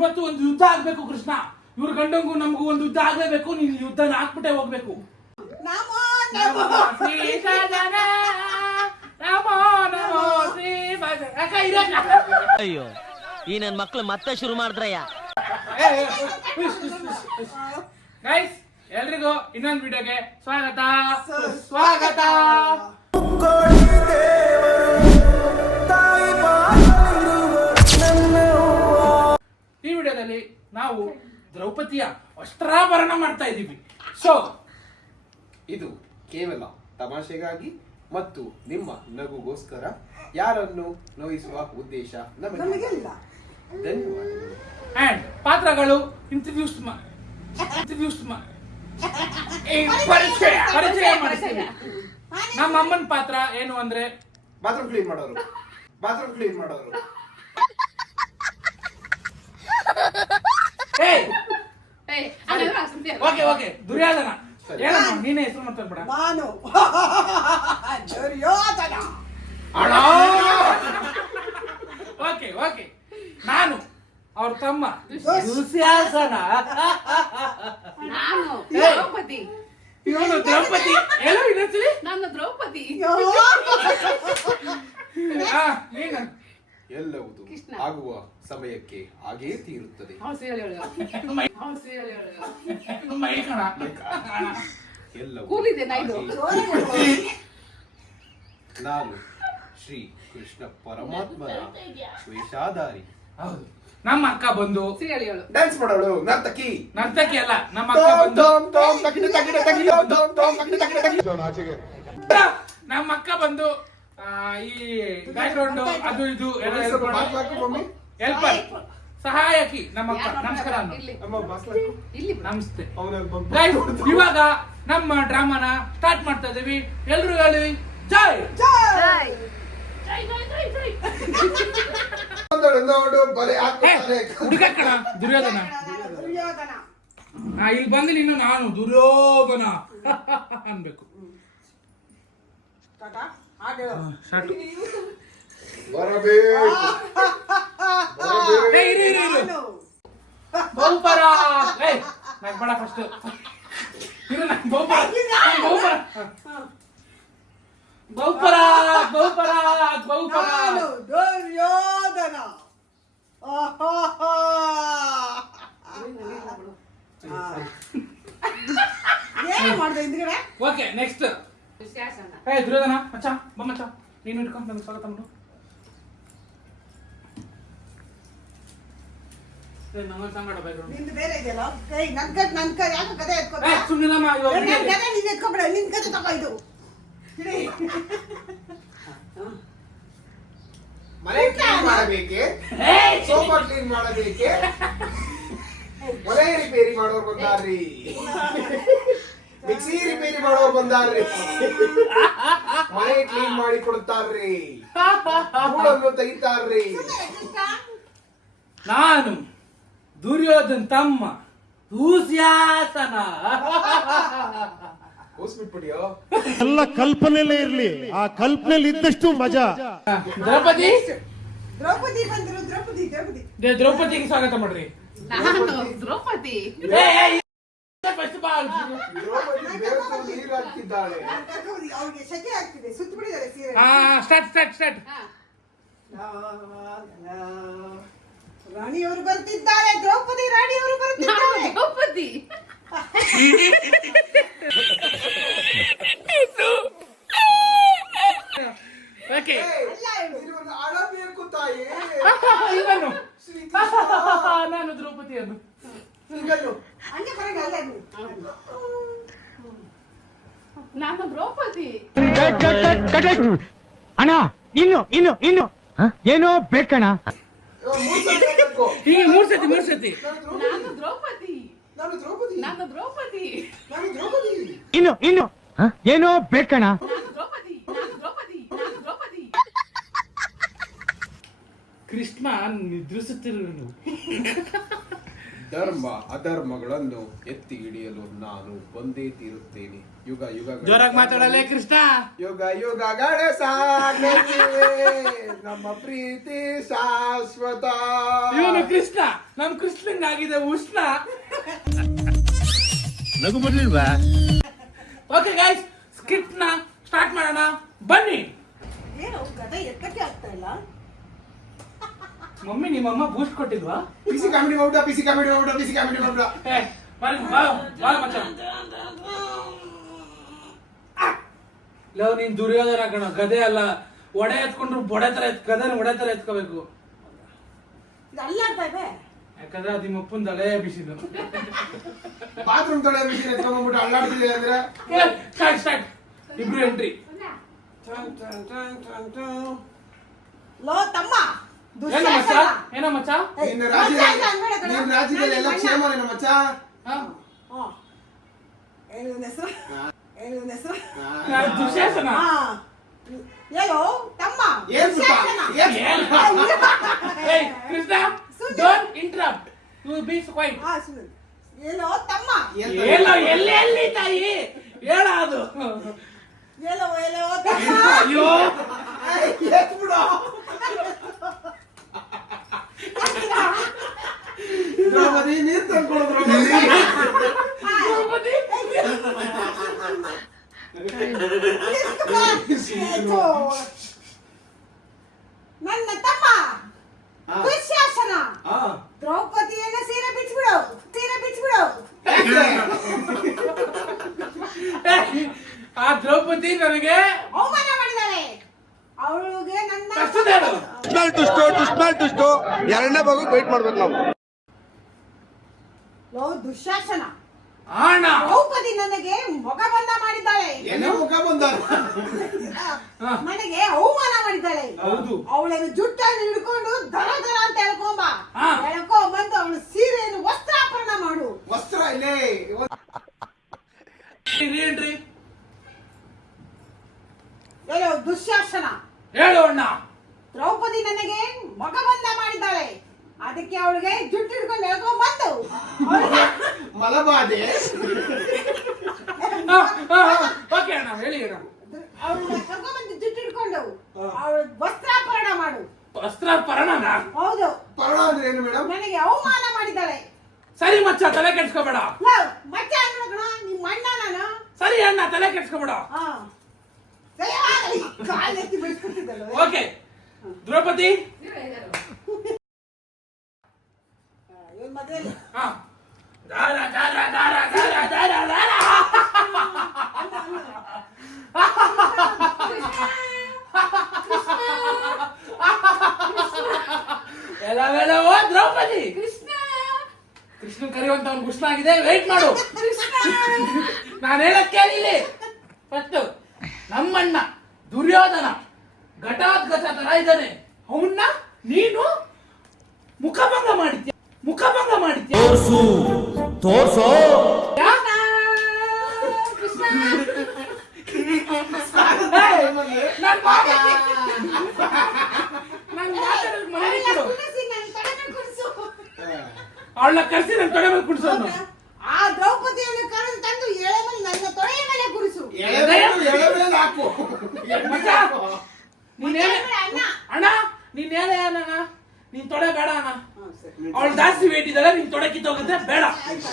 ಇವತ್ತು ಒಂದು ಯುದ್ಧ ಆಗ್ಬೇಕು ಕೃಷ್ಣ. ಇವ್ರ ಗಂಡಂಗೂ ನಮಗೂ ಒಂದು ಯುದ್ಧ ಆಗ್ಲೇಬೇಕು ನೀನು ಯುದ್ಧ ಹಾಕ್ಬಿಟ್ಟೆ ಹೋಗ್ಬೇಕು. ನಮೋ ನಮೋ ಶ್ರೀ ಸಜನ, ನಮೋ ನಮೋ ಶ್ರೀ ಭಜ- ಅಕ್ಕ, ಇರಕ್ಕ. ಅಯ್ಯೋ ಈ ನನ್ ಮಕ್ಳು ಮತ್ತೆ ಶುರು ಮಾಡಿದ್ರಯ್ಯ. ಗೈಸ್ ಎಲ್ರಿಗೂ ಇನ್ನೊಂದು ವಿಡಿಯೋಗೆ ಸ್ವಾಗತ. ಸ್ವಾಗತ. ವಿಡಿಯೋದಲ್ಲಿ ನಾವು ದ್ರೌಪದಿಯ ವಸ್ತ್ರಾಭರಣ ಮಾಡ್ತಾ ಇದ್ದೀವಿ. ಸೊ ಇದು ಕೇವಲ ತಮಾಷೆಗಾಗಿ ಮತ್ತು ನಿಮ್ಮ ನಗುಗೋಸ್ಕರ ಯಾರನ್ನು ನೋಯಿಸುವ ಉದ್ದೇಶ ನಮಗಿಲ್ಲ. ಧನ್ಯವಾದಗಳು. ಅಂಡ್ ಪಾತ್ರಗಳು ಇಂಟ್ರಡ್ಯೂಸ್ ಇಂಟ್ರಡ್ಯೂಸ್ ಪರಿಚಯ ಪರಿಚಯ ಮಾಡಿಸ್ತೀವಿ. ನಮ್ಮ ಅಮ್ಮನ ಪಾತ್ರ ಏನು ಅಂದ್ರೆ ಬಾತ್ರೂಮ್ ಕ್ಲೀನ್ ಮಾಡೋರು. ಬಾತ್ರೂಮ್ ಕ್ಲೀನ್ ಮಾಡೋರು. Okay okay. ದುರ್ಯೋಧನ. ಏನಮ್ಮ ನೀನೇ ಹೆಸರು ಮಾತಾಡ್ಬೇಡ. ನಾನು. ದುರ್ಯೋಧನ. Okay okay. ನಾನು ಅವ್ರ ತಮ್ಮ. ದುಶ್ಯಾಸನ ನಾನು ದ್ರೌಪದಿ ಇವನು ದ್ರೌಪದಿ. ಎಲ್ಲೋ ಇನ್ನೊಂದ್ಸಲಿ ನಾನು ದ್ರೌಪದಿ. ನೀನು. ಎಲ್ಲವುದು ಕೃಷ್ಣ. ಆಗುವ ಸಮಯಕ್ಕೆ ಹಾಗೇ ತೀರುತ್ತದೆ. ಎಲ್ಲವೂ. ನಾನು ಶ್ರೀ ಕೃಷ್ಣ ಪರಮಾತ್ಮನ ವೇಷಾಧಾರಿ. ಹೌದು. ನಮ್ಮ ಅಕ್ಕ ಬಂದು ಹೇಳಿ ಹೇಳು. ಡ್ಯಾನ್ಸ್ ಮಾಡೋಳು ನರ್ತಕಿ. ನರ್ತಕಿ ಅಲ್ಲ ನಮ್ಮ ಅಕ್ಕ ಬಂದು ನಮ್ಮ ಅಕ್ಕ ಬಂದು ಈ ಬ್ಯಾಕ್ಗ್ರೌಂಡ್ ಅದು ಇದು ಎಲ್ಲ ಮಮ್ಮಿ. ಹೆಲ್ಪರ್ ಸಹಾಯಕಿ ನಮ್ಮ ಅಕ್ಕ. ನಮಸ್ಕಾರ ಅನ್ನು. ನಮಸ್ತೆ. ಅವನ Guys, ಇವಾಗ ನಮ್ಮ ಡ್ರಾಮಾನ ಸ್ಟಾರ್ಟ್ ಮಾಡ್ತಾ ಇದೀವಿ. ಎಲ್ರು ಹೇಳಿ? ಜೈ! ಜೈ. ನೋಡು ಬಲೆ ಏ, ಹಾಕ್ತಾರೆ ಹುಡುಗ ಕಣ ದುರ್ಯೋಧನ. ದುರ್ಯೋಧನ. ಆ, ಇಲ್ಲಿ ಬಂದು ನೀನು ನಾನು ದುರ್ಯೋಧನ. ಅನ್ಬೇಕು. ಟಾಟಾ? ಬಹುಪರ ಬೇಡ ಫಸ್ಟ್ ಬಹುಪರ ಬಹುಪರ ಬಹುಪರ ಬಹುಪರ ದುರ್ಯೋಧನ. ಏನು ಮಾಡ್ದೆ ಹಿಂದ್ಗಡೆ? ಓಕೆ ನೆಕ್ಸ್ಟ್ ಏ ದುರ್ಯೋಧನ ಮಚ್ಚ. ಮಚ್ಚ ನೀನು ಹಿಡ್ಕೊಂಡು ನನಗೆ ಸ್ವಾಗತ ಮಾಡು. ನಿಂದು ಬೇರೆ ಇದೆಯಲ್ಲ? ಕೈ ನನ್ ಕೈ ನನ್ ಕೈ ಯಾಕೆ ಕತೆ ಇವಾಗ ನನ್. ಕತೆ ನೀನ್ ಎತ್ಕೊಬೇಡ ನಿನ್ ಕತೆ ತಗೋ ಇದು. ಮನೆ ಕ್ಲೀನ್ ಮಾಡಬೇಕೆ? ಸೋಫಾ ಕ್ಲೀನ್ ಮಾಡಬೇಕೆ? ಮನೆ ರಿಪೇರಿ ಮಾಡೋರು ಬಂದಾರ್ರಿ ಮಿಕ್ಸಿ ರಿಪೇರಿ ಮಾಡೋರು ಬಂದಾರ್ರಿ. ಮನೆ ಕ್ಲೀನ್ ಮಾಡಿ ಕೊಡ್ತಾರ್ರಿ. ತೆಗಿತಾರ್ರಿ. ನಾನು ದುರ್ಯೋಧನ್ ತಮ್ಮ ದೂಸ್ಯಾಸನ. ಕೂಸ್ಬಿಟ್ಬಿಡಿಯೋ ಎಲ್ಲ ಕಲ್ಪನೆಲ್ಲ ಇರ್ಲಿ. ಆ ಕಲ್ಪನೆಯಲ್ಲಿ ಇದ್ದಷ್ಟು ಮಜಾ. ದ್ರೌಪದಿ? ದ್ರೌಪದಿ ಬಂದ್ರು ದ್ರೌಪದಿ ದ್ರೌಪದಿ. ದೇ- ದ್ರೌಪದಿಗೆ ಸ್ವಾಗತ ಮಾಡ್ರಿ. ನಾನು ದ್ರೌಪದಿ. ಏ, ಏ, ಬಾ. ದ್ರೌಪದಿ ನೀರು ಹಾಕ್ತಿದ್ದಾಳೆ ಸೆಕೆ ಆಗ್ತಿದೆ ಸುತ್ತ ಬಿಡಿದ್ದಾರೆ ಸೀರೆ ಹಾ ಸ್ಟಾರ್ಟ್ ಸ್ಟಾರ್ಟ್. ರಾಣಿಯವರು ಬರ್ತಿದ್ದಾರೆ ದ್ರೌಪದಿ ರಾಣಿಯವರು ಬರ್ತಿದ್ದಾರೆ ದ್ರೌಪದಿ ಓಕೆ ಅಳಬೇಕು ತಾಯಿ ಇವನು ನಾನು ದ್ರೌಪದಿಯನ್ನು ನಾನು ದ್ರೌಪದಿ. ಅಣ್ಣ ಇನ್ನು ಇನ್ನು ಇನ್ನು. ಏನೋ ಬೇಕಣ್ಣ. ಮೂರ್ ಸಲ ಮೂರ್ ಸತಿ ಮೂರ್ ಸತಿ. ನಾನು ದ್ರೌಪದಿ. ನಾನು ದ್ರೌಪದಿ. ನಾನು ದ್ರೌಪದಿ. ನಾನು ದ್ರೌಪದಿ. ಇನ್ನು ಇನ್ನು. ಏನೋ ಬೇಕಣ್ಣ. ನಾನು ದ್ರೌಪದಿ ನಾನು ದ್ರೌಪದಿ ನಾನು ದ್ರೌಪದಿ. ಕೃಷ್ಣ ನಿದ್ರಿಸುತ್ತಿರುವನು. ಧರ್ಮ ಅಧರ್ಮಗಳನ್ನು ಎತ್ತಿ ಹಿಡಿಯಲು ನಾನು ಬಂದೇ ತೀರುತ್ತೇನೆ. ಯುಗ ಯುಗ ಜೋರಾಗಿ ಮಾತಾಡಲೇ ಕೃಷ್ಣ. ಯುಗ ಯುಗ ಗಣೇಶ ನಮ್ಮ ಪ್ರೀತಿ ಶಾಶ್ವತ. ಇವನು ಕೃಷ್ಣ. ನಮ್ ಕೃಷ್ಣಂಗ್ ಆಗಿದೆ ಉಷ್ಣ. ನಗು ಬರ್ಲಿಲ್ವಾ? ಓಕೆ ಗೈಸ್ ಸ್ಕ್ರಿಪ್ಟ್ನ ಸ್ಟಾರ್ಟ್ ಮಾಡೋಣ. ಬನ್ನಿ. ಏನು ಕತೆ ಎತ್ತಕ್ಕೆ ಆಗ್ತಾ ಇಲ್ಲ? ಮಮ್ಮಿ ನಿಮ್ಮಮ್ಮ ಬೂಸ್ಟ್ ಕೊಟ್ಟಿಲ್ವಾ? ಪಿಸಿ ಕಾಮಿಡಿ ಮಾಡ್ಬಿಡ ಪಿಸಿ ಕಾಮಿಡಿ ಮಾಡ್ಬಿಡ ಪಿಸಿ ಕಾಮಿಡಿ ಮಾಡ್ಬಿಡ. ಏ ಬಾರಿ, ಬಾ ಬಾ ಮಚ್ಚ. ಲವ್ ನೀನ್ ದುರ್ಯೋಧನ ಕಣ ಗದೆ ಅಲ್ಲ. ಒಡೆ ಎತ್ಕೊಂಡ್ರು ಬೊಡೆ ತರ ಎತ್ ಗದೆನ ಒಡೆ ತರ ಎತ್ಕೋಬೇಕು. ಇದು ಯಾಕಂದ್ರೆ ಅದು ನಿಮ್ಮ ಅಪ್ಪನ ತಲೆ ಬಿಸಿದು ಬಾತ್ರೂಮ್ ತೊಳೆ ಮಿಷಿನ್ ಎತ್ಕೊಂಡ್ಬಿಟ್ಟು ಅಳ್ಳಾಡ್ತಿದೆ ಅಂದ್ರೆ? ಸ್ಟಾರ್ಟ್ ಸ್ಟಾರ್ಟ್ ಇಬ್ರು ಎಂಟ್ರಿ ಲೋ ತಮ್ಮ. ಏನ ಮಚ್ಚ? ಏನ ಮಚ್ಚ? ನಿನ್ನ ರಾಜ್ಯದಲ್ಲಿ. ನಿನ್ನ ರಾಜ್ಯದಲ್ಲಿ ಎಲ್ಲ ನಾನು ಕ್ಷೇಮನೇ ಮಚ್ಚ? ಹಾ? ಹಾ. ಏನು ಏನು ತಮ್ಮ. ಏನ್. ಏನ್ Krishna don't interrupt you be quiet ಹೇಳು ತಮ್ಮ. ಏನ್ ಎಲ್ಲಿ ಎಲ್ಲಿ ತಾಯಿ? ಹೇಳ ಅದು. ಏನೋ ತಮ್ಮ. ಅಯ್ಯೋ ಎತ್ಬಿಡು. ದ್ರೌಪದಿ ನೀರ್ ತಂದ್ಕೊಡು ದ್ರೌಪದಿ ದ್ರೌಪದಿ. ಆಯ್ತು. ನನ್ನ ತಮ್ಮ ಹಾ. ದುಶ್ಯಾಸನ ಹಾ. ದ್ರೌಪದಿಯನ್ನ ಸೀರೆ ಬಿಚ್ಬಿಡು ಸೀರೆ ಬಿಚ್ಬಿಡು ಏಯ್, ಆ ದ್ರೌಪದಿ ನನಗೆ ಅವಮಾನ ಮಾಡಿದ್ದಾಳೆ ಅವಳಿಗೆ ನನ್ನ ಕಷ್ಟದೇನು ಟುಸ್ನಾಲ್ ಟುಸ್ಟು ಟುಸ್ನಾಲ್ ಟುಸ್ಟು. ಎರಡನೇ ಭಾಗಕ್ಕೆ ವೇಟ್ ಮಾಡ್ಬೇಕು ನಾವು. ಲೋ ದುಶ್ಯಾಸನ ಆಣ. ದ್ರೌಪದಿ ನನಗೆ ಬಂದ ಮಾಡಿದ್ದಾಳೆ. ಏನೋ ಮುಖ ಬಂದ. ನನಗೆ ಅವಮಾನ ಮಾಡಿದ್ದಾಳೆ. ಹೌದು. ಅವಳನ್ನು ಜುಟ್ಟನ್ನು ಹಿಡ್ಕೊಂಡು ದರ ದರ ಅಂತ ಹೇಳ್ಕೊಂಬ. ಹಾ. ಎಳ್ಕೊಂಬಂದು ಅವಳು ಸೀರೆಯನ್ನು ವಸ್ತ್ರಾಪರಣ ಮಾಡು ವಸ್ತ್ರ ಇಲ್ಲೇ ಏನ್ರಿ ಹೇಳು ದುಶ್ಯಾಸನ ಹೇಳು ಅಣ್ಣ ದ್ರೌಪದಿ ನನಗೆ ಮೊಗಬಂಧ ಮಾಡಿದ್ದಾಳೆ ಅದಕ್ಕೆ ಅವಳಿಗೆ ಜುಟ್ಟು ಹಿಡ್ಕೊಂಡು ಎಳ್ಕೊಂಬಂದು ಅವಳಿಗೆ ಮಲಬಾಧೆ ಓಕೆ ಅಣ್ಣ ಹೇಳಿ ಅಣ್ಣ ಅವಳನ್ನ ಕರ್ಕೊಂಬಂದು ಜುಟ್ಟು ಹಿಡ್ಕೊಂಡು ಅವಳ ವಸ್ತ್ರಾಪರಣ ಮಾಡು ವಸ್ತ್ರ ಪರಣನ? ಹೌದು. ಪರ್ಣ ಅಂದ್ರೆ ಏನು ಮೇಡಮ್ ನನಗೆ ಅವಮಾನ ಮಾಡಿದ್ದಾಳೆ ಸರಿ ಮಚ್ಚ ತಲೆ ಕೆಡ್ಸ್ಕೊಬೇಡ. ಮಚ್ಚ ಅನ್ಬೇಕಣ ನಿಮ್ಮ ಅಣ್ಣ ನಾನು. ಸರಿ ಅಣ್ಣ ತಲೆ ಕೆಡ್ಸ್ಕೋಬೇಡ. ಓಕೆ. ದ್ರೌಪದಿ? ಹಾ ದಾರ ದಾರ ದಾರ ದಾರ ದಾರ ದಾರ. ಎಲ್ಲ ಓ ದ್ರೌಪದಿ! ಕೃಷ್ಣ! ಕೃಷ್ಣ ಕರೆಯುವಂತ ಅವ್ನು ಕೃಷ್ಣ ಆಗಿದೆ ವೇಟ್ ಮಾಡು. ನಾನು ಹೇಳಕ್ ಕೇಳಿಲ್ಲಿ ಫಸ್ಟ್ ನಮ್ಮಣ್ಣ ದುರ್ಯೋಧನ ಘಟಾದ್ಘಟ ತರ ಇದ್ದಾನೆ. ಅವನ್ನ ನೀನು ಮುಖಭಂಗ ಮಾಡಿದ್ಯ? ಮುಖಭಂಗ ಮಾಡಿದ್ಯ? ತೋರ್ಸೋ ಏಯ್, ನಾನ್ ಮನೇಲಿ ಕೊಡು. ನನ್ನ. ಅವಳನ್ನ ಕರ್ಸಿ ನನ್ ತೊಡೆ ಮೇಲೆ ಕುಡ್ಸೋನು ಆ ದ್ರೌಪದಿಯನ್ನು ಕರೆದು ತಂದು ಎಳೆ ಮೇಲೆ ನನ್ನ ತೊಡೆಯ ಮೇಲೆ ಕುರಿಸು. ಹಾಕು. ನೀನೇ ಅಣ್ಣ ಅಣ್ಣ ನೀನ್ ಹೇಳಿ ಅಣ್ಣ. ನೀನ್ ತೊಡೆ ಬೇಡ ಅಣ್ಣ. ಅವಳು ಜಾಸ್ತಿ ವೇಟ್ ಇದ್ದಾಳೆ ನಿನ್ ತೊಡೆ ಕಿತ್ತೋಗುತ್ತೆ ಬೇಡ.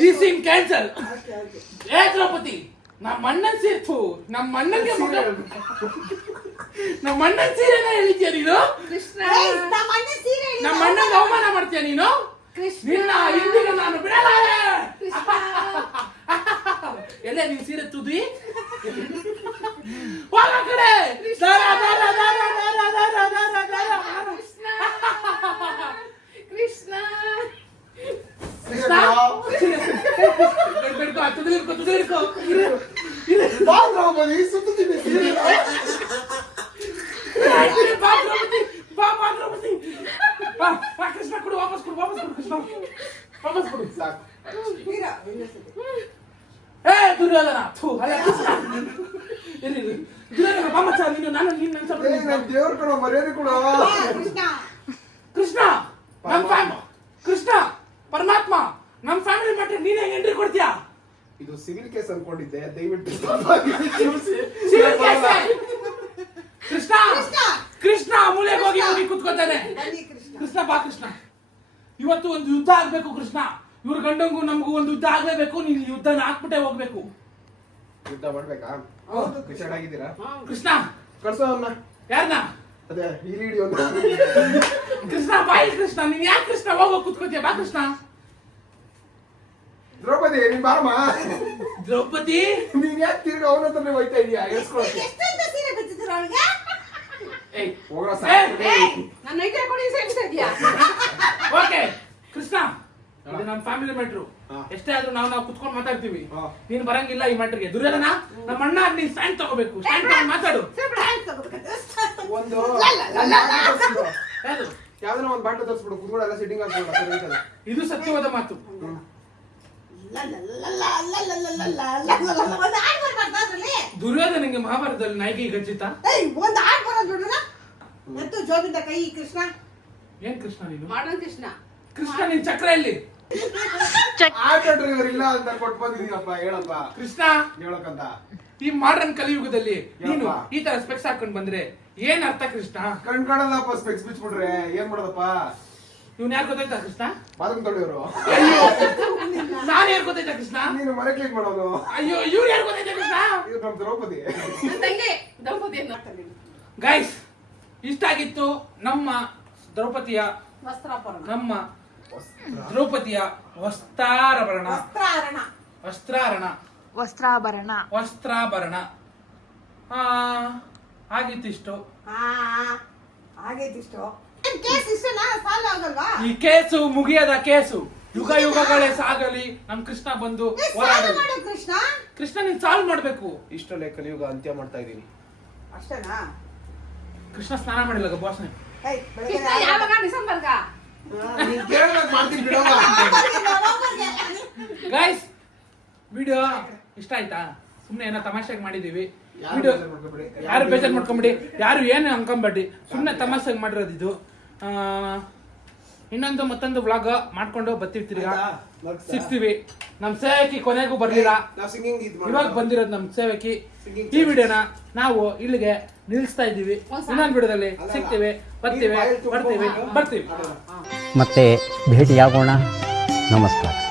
ಈ ಸೀನ್ ಕ್ಯಾನ್ಸಲ್ ಓಕೆ, ಓಕೆ. ಏ ದ್ರೌಪದಿ ನಮ್ಮ ಅಣ್ಣನ ಸೇರ್ತು ನಮ್ಮ ಅಣ್ಣನ್ಗೆ ಮಗ ನಮ್ಮ ಅಣ್ಣನ ಸೀರೆನ ಹೇಳಿದ್ಯಾ ನೀನು? ಕೃಷ್ಣ. ನಮ್ಮ ಅಣ್ಣ ಸೀರೆ ನಮ್ಮ ಅಣ್ಣಂಗೆ ಅವಮಾನ ಮಾಡ್ತೀಯ ನೀನು? ಕೃಷ್ಣ. ನಿನ್ನ ಇಂದಿನ ನಾನು ಬಿಡಲ್ಲ ಕೃಷ್ಣ. ಎಲ್ಲೇ ನೀನ್ ಸೀರೆ ತುದಿ ಹೋಗ ಕಡೆ. ದಾರ, ದಾರ, ದಾರ, ದಾರ, ದಾರ, ದಾರ, ದಾರ. ಕೃಷ್ಣ. ಕೃಷ್ಣ. ಬಿಡ್ಕೊ, ಆ ತುದಿ ಹಿಡ್ಕೊ, ತುದಿ ಹಿಡ್ಕೊ. ಇರು, ಇರು. ಬಾ ದ್ರೌಪದಿ ಸುತ್ತುತ್ತೀನಿ ಸೀರೆ ಬಾ ದ್ರೌಪದಿ, ಬಾ, ಬಾ ದ್ರೌಪದಿ. ಬಾ, ಬಾ, ಕೃಷ್ಣ ಕೊಡು ವಾಪಸ್ ಕೊಡು ವಾಪಸ್ ಕೊಡು ಕೃಷ್ಣ ವಾಪಸ್ ಕೊಡು ಸಾಕು ಹೀರ, ಇನ್ನೊಂದ್ಸತಿ. ಏ ದುರ್ಯೋಧನ ಥು ಅಲ್ಲ ಕೃಷ್ಣ ಇರಿ ಇರಿ. ದುರ್ಯೋಧನ ಬಾ ಮಚ್ಚ ನೀನು ನಾನು ನೀನು ನನ್ನ ಸ್ವಲ್ಪ ಏ, ನನ್ ದೇವ್ರ ಕೊಡೋ ಮರ್ಯಾದೆ ಕೊಡೋ ಹಾ, ಕೃಷ್ಣ ಕೃಷ್ಣ ನಮ್ ಫ್ಯಾಮಿಲಿ ಮ್ಯಾಟರ್ ನೀನ್ ಹೆಂಗ್ ಎಂಟ್ರಿ ಕೊಡ್ತೀಯಾ? ಇದು ಸಿವಿಲ್ ಕೇಸ್ ಅನ್ಕೊಂಡಿದ್ದೆ ದಯವಿಟ್ಟು? ಕೃಷ್ಣ! ಕೃಷ್ಣ. ಕೃಷ್ಣ ಮೂಲೆಗೆ ಹೋಗಿ ಹೋಗಿ ಕುತ್ಕೋತಾನೆ. ಬನ್ನಿ ಕೃಷ್ಣ. ಕೃಷ್ಣ ಬಾ ಕೃಷ್ಣ. ಇವತ್ತು ಒಂದು ಯುದ್ಧ ಆಗ್ಬೇಕು ಕೃಷ್ಣ. ಇವ್ರ ಗಂಡಂಗೂ ನಮಗೂ ಒಂದು ಯುದ್ಧ ಆಗ್ಲೇಬೇಕು. ನೀನ್ ಯುದ್ಧನ ಹಾಕ್ಬಿಟ್ಟೆ ಹೋಗ್ಬೇಕು. ಯುದ್ಧ ಮಾಡ್ಬೇಕಾ? ಹೌದು. ಆಗಿದ್ದೀರಾ ಕೃಷ್ಣ! ಕಳ್ಸೋ ಅವ್ನ. ಯಾರನ್ನ ಅದೇ ಈ ಕೃಷ್ಣ ಬಾಯಿ ಕೃಷ್ಣ. ನೀನ್ ಯಾಕೆ ಕೃಷ್ಣ? ಹೋಗೋ ಕುತ್ಕೋತೀಯ. ಬಾ ಕೃಷ್ಣ. ದ್ರೌಪದಿ ನೀನ್ ಬಾರಮ್ಮ. ದ್ರೌಪದಿ? ನೀನ್ ಯಾಕೆ ತಿರ್ಗಿ ಅವನ ಹತ್ರನೇ ಹೋಯ್ತಾ ಇದೀಯಾ? ಎಳ್ಸ್ಕೊಳಕ್ಕೆ. ಎಷ್ಟೊಂದು ಸೀರೆ ಬಿಚ್ಚಿದ್ರು ಅವಳಿಗೆ? ಏಯ್ ಹೋಗ್ರ ಏಯ್, ನನ್ನ ಐತೆ ಕೊಡಿ ಸೇರಿಸ್ತಾ ಇದೀಯಾ ಓಕೆ ಕೃಷ್ಣ ಇದು ನಮ್ಮ ಫ್ಯಾಮಿಲಿ ಮ್ಯಾಟ್ರು. ಎಷ್ಟೇ ಆದ್ರೂ ನಾವು ನಾವು ಕುತ್ಕೊಂಡು ಮಾತಾಡ್ತೀವಿ. ನೀನ್ ಬರಂಗಿಲ್ಲ ಈ ಮ್ಯಾಟ್ರಿಗೆ ದುರ್ಯೋಧನ ನಮ್ಮ ಅಣ್ಣ ನೀನ್ ಸ್ಟ್ಯಾಂಡ್ ತಗೋಬೇಕು. ಸ್ಟ್ಯಾಂಡ್ ತಗೊಂಡು ಮಾತಾಡು. ಒಂದು ತಗೋಬೇಕು. ಒಂದು ಬಾಟ್ಲು ತರ್ಸ್ಬಿಡು. ಕುತ್ಕೊಂಡು ಎಲ್ಲ ಸಿಟ್ಟಿಂಗ್ ಹಾಕ್ಬಿಡ ಇದು ಸತ್ಯವಾದ ಮಾತು. ಒಂದು ಹಾಡ್ ಬರ್ಬಾರ್ದಾ ಅದ್ರಲ್ಲಿ? ದುರ್ಯೋಧನಿಗೆ ಮಹಾಭಾರತದಲ್ಲಿ ನಾಯಕಿ ಖಚಿತ ಏಯ್, ಒಂದು ಹಾಡ್ ಬರೋದು ಎತ್ತು ಜೋಬಿಂದ ಕೈ ಕೃಷ್ಣ. ಏನ್ ಕೃಷ್ಣ ನೀನು? ಮಾಡೋಣ ಕೃಷ್ಣ. ಕೃಷ್ಣ ನಿನ್ ಚಕ್ರ ಎಲ್ಲಿ? ಆಟೋ ಡ್ರೈವರ್ ಇಲ್ಲ ಅಂತ ಕೊಟ್ಟು ಬಂದಿದ್ದೀನಪ್ಪ ಹೇಳಪ್ಪ. ಕೃಷ್ಣ ಹೇಳಕ್ಕಂತ. ಈ ಮಾಡ್ರನ್ ಕಲಿಯುಗದಲ್ಲಿ ನೀನು ಈ ತರ ಸ್ಪೆಕ್ಸ್ ಹಾಕೊಂಡ್ ಬಂದ್ರೆ ಏನ್ ಅರ್ಥ ಕೃಷ್ಣ? ಕಣ್ ಕಾಣಲ್ಲಪ್ಪ ಸ್ಪೆಕ್ಸ್ ಬಿಚ್ಬಿಟ್ರೆ ಏನ್ ಮಾಡೋದಪ್ಪ? ಇವ್ನ್ ಯಾರು ಗೊತ್ತಾಯ್ತಾ ಕೃಷ್ಣ? ಬಾದಾಮ್ ತೊಳೆಯವರು ಅಯ್ಯೋ! ನಾನು ಯಾರು ಗೊತ್ತಾಯ್ತಾ ಕೃಷ್ಣ? ನೀನು ಮನೆ ಕ್ಲಿಕ್ ಮಾಡೋದು. ಅಯ್ಯೋ ಇವ್ರು ಯಾರು ಗೊತ್ತಾಯ್ತಾ ಕೃಷ್ಣ? ಇದು ನಮ್ಮ ದ್ರೌಪದಿ. ತಂಗಿ ದ್ರೌಪದಿ ದ್ರೌಪದಿಯನ್ನು ಗೈಸ್ ಇಷ್ಟ ಆಗಿತ್ತು ನಮ್ಮ ದ್ರೌಪದಿಯ ವಸ್ತ್ರಾಪರಣ ನಮ್ಮ ದ್ರೌಪದಿಯ ವಸ್ತಾರಭರಣ ವಸ್ತ್ರಾರಣ ವಸ್ತ್ರಾರಣ ವಸ್ತ್ರಾಭರಣ. ವಸ್ತ್ರಾಭರಣ. ಆ ಆಗಿತ್ತಿಷ್ಟು ಹಾ ಆಗೈತಿಷ್ಟು ಕೇಸ್ ಇಷ್ಟನಾ ಸಾಲ ಆಗಲ್ವಾ ಈ ಕೇಸು ಮುಗಿಯದ ಕೇಸು. ಯುಗ ಯುಗಗಳೇ ಸಾಗಲಿ ನಮ್ ಕೃಷ್ಣ ಬಂದು ಏ, ಸಾಲ ಹೋರಾಡಲಿ. ಮಾಡು ಕೃಷ್ಣ. ಕೃಷ್ಣ ನೀನ್ ಸಾಲ್ವ್ ಮಾಡ್ಬೇಕು ಇಷ್ಟಲ್ಲೇ ಕಲಿಯುಗ ಅಂತ್ಯ ಮಾಡ್ತಾ ಇದೀನಿ ಅಷ್ಟೇನಾ? ಕೃಷ್ಣ ಸ್ನಾನ ಮಾಡಿಲ್ಲ ಬಾಸ್ನೆ ಏಯ್, ಬೆಳಗ್ಗೆ ಕೃಷ್ಣ ಯಾವಾಗ? ಡಿಸೆಂಬರ್ಗ? ನೀನ್ ಕೇಳಿದಾಗ ಮಾಡ್ತೀನಿ ಬಿಡಮ್ಮ ಗೈಸ್ ವಿಡಿಯೋ ಇಷ್ಟ ಆಯ್ತಾ? ಸುಮ್ನೆ ಏನೋ ತಮಾಷೆಗೆ ಮಾಡಿದೀವಿ. ಯಾರು ವಿಡಿಯೋ ಬೇಜಾರ್ ಮಾಡ್ಕೊಬೇಡಿ. ಯಾರು ಬೇಜಾರ್ ಮಾಡ್ಕೊಂಬಿಡಿ. ಯಾರು ಏನು ಅನ್ಕೊಂಬೇಡಿ ಸುಮ್ನೆ ತಮಾಷೆಗೆ ಮಾಡಿರೋದು ಇದು. ಇನ್ನೊಂದು ಮತ್ತೊಂದು ವ್ಲಾಗ್ ಮಾಡ್ಕೊಂಡು ಬರ್ತಿರ್ತೀರಿ ತಿರ್ಗಾ? ಸಿಗ್ತೀವಿ. ನಮ್ ಸೇವಕಿ ಕೊನೆಗೂ ಬರ್ಲಿಲ್ಲ. ನಾವ್ ಸಿಂಗಿಂಗ್ ಇದ್ ಇವಾಗ ಬಂದಿರೋದು ನಮ್ ಸೇವಕಿ. ಈ ವಿಡಿಯೋನ ನಾವು ಇಲ್ಲಿಗೆ ನಿಲ್ಲಿಸ್ತಾ ಇದ್ದೀವಿ. ಇನ್ನೊಂದು ವಿಡಿಯೋದಲ್ಲಿ ಸಿಗ್ತೀವಿ ಬರ್ತೀವಿ ಬರ್ತೀವಿ ಬರ್ತೀವಿ. ಮತ್ತೆ ಭೇಟಿಯಾಗೋಣ. ನಮಸ್ಕಾರ.